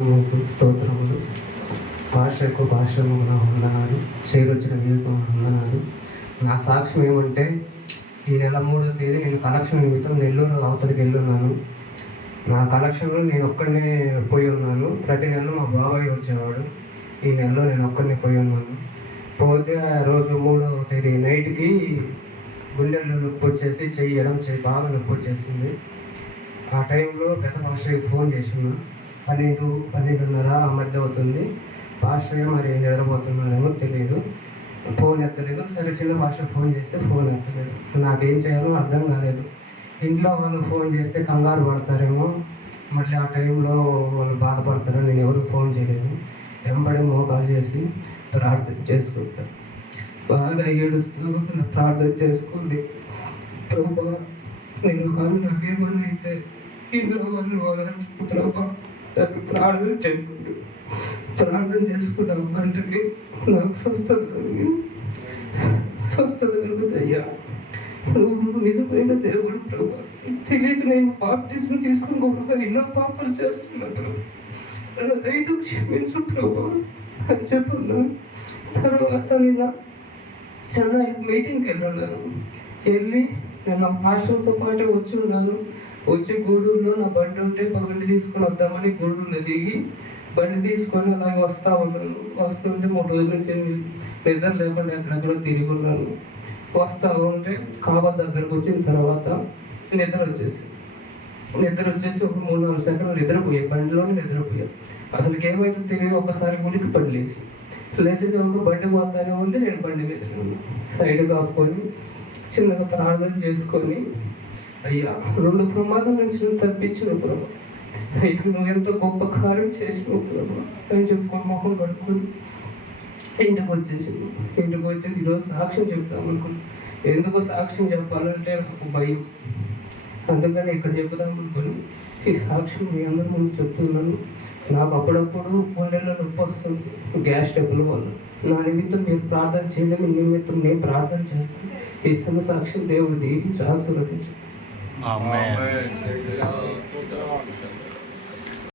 స్తోత్రములు. భాషకు భాషము నా వందనాలు చేరొచ్చిన వీరికి వందనాలు. నా సాక్ష్యం ఏమంటే ఈ నెల మూడో తేదీ నేను కలెక్షన్ నిమిత్తం నెల్లూరు అవతలికి వెళ్ళున్నాను. నా కలెక్షన్లో నేను ఒక్కడనే పోయి ఉన్నాను. ప్రతి నెల మా బాబాయ్ వచ్చేవాడు. ఈ నెలలో నేను ఒక్కడనే పోయి ఉన్నాను. పోతే ఆ రోజు మూడో తేదీ నైట్కి గుండెల్లో నొప్పి వచ్చేసి చెయ్యడం చెయ్యి బాగా నొప్పి వచ్చేసింది. ఆ టైంలో పెద్ద మాస్టర్కి ఫోన్ చేసినాను పన్నెండు పన్నెండున్నర ఆ మధ్య అవుతుంది. భాష మరి నిద్రపోతున్నాడేమో తెలియదు ఫోన్ ఎత్తలేదు. సరే చిన్న మాస్టర్ ఫోన్ చేస్తే ఫోన్ ఎత్తలేదు. నాకేం చేయాలో అర్థం కాలేదు. ఇంట్లో వాళ్ళు ఫోన్ చేస్తే కంగారు పడతారేమో. మళ్ళీ ఆ టైంలో వాళ్ళు బాధపడతారో నేను ఎవరు ఫోన్ చేయలేదు. వెంబడి మోకాలు చేసి ప్రార్థన చేసుకుంటాను బాగా ఏడుస్తూ ప్రార్థన చేసుకోండి ప్రభా నేను కాదు నాకేమన్నా అయితే ఇంట్లో వాళ్ళు ఓదార్చు ప్రభా. తను ప్రార్థన చేసుకుంటూ ప్రార్థన చేసుకుంటా గంటకి నాకు స్వస్థత కలిగింది స్వస్థత కలుగుతాయ్యా నువ్వు నిజమైన దేవుడు ప్రభా. తెలియక నేను బాప్టిజం తీసుకుని కూడా ఎన్నో పాపాలు చేస్తున్నా ప్రభా. నన్ను దయతో క్షమించు ప్రభా అని చెప్పున్నాను తర్వాత నేను చెన్నై మీటింగ్కి వెళ్ళాను. వెళ్ళి నేను నా పాస్టర్తో పాటు వచ్చి ఉన్నాను. వచ్చి గూడూరులో నా బండి ఉంటే బండి తీసుకొని వద్దామని గూడూరులో దిగి బండి తీసుకొని అలాగే వస్తా ఉన్నాను. వస్తుంటే మూడు రోజుల నుంచి నిద్ర లేకుండా ఎక్కడెక్కడ తిరిగి ఉన్నాను. వస్తా ఉంటే కాబా దగ్గరకు వచ్చిన తర్వాత నిద్ర వచ్చేసి నిద్ర వచ్చేసి ఒక మూడు నాలుగు సెకండ్లు నిద్రపోయా. బండిలోనే నిద్రపోయా. అసలు ఏమైతే తెలియదు. ఒకసారి గుడికి పడి లేచి లేచేసేవరకు బండి పోతానే ఉంది. నేను బండి మీద సైడ్ కాపుకొని చిన్నగా ప్రార్థన చేసుకొని అయ్యా రెండు ప్రమాదం నుంచి నువ్వు తప్పించిన ప్రభు. అయ్యా నువ్వు ఎంతో గొప్ప కార్యం చేసినావు ప్రభు. అని చెప్పుకొని మొహం కట్టుకొని ఇంటికి వచ్చేసింది. ఇంటికి వచ్చి ఈరోజు సాక్ష్యం చెప్తాం అనుకున్నాను ఎందుకో సాక్ష్యం చెప్పాలంటే నాకు ఒక భయం. అందుకని ఇక్కడ చెప్దాం అనుకుని ఈ సాక్ష్యం మీ అందరి ముందు చెప్తున్నాను నాకు అప్పుడప్పుడు గుండెల్లో నొప్పి వస్తుంది గ్యాస్ ట్రబుల్ వల్ల నా నిమిత్తం మీరు ప్రార్థన చేయండి మీ నిమిత్తం నేను ప్రార్థన చేస్తాను ఈ సమ సాక్ష్యం దేవుడు దీవించి ఆశీర్వదించు Amen. Amen.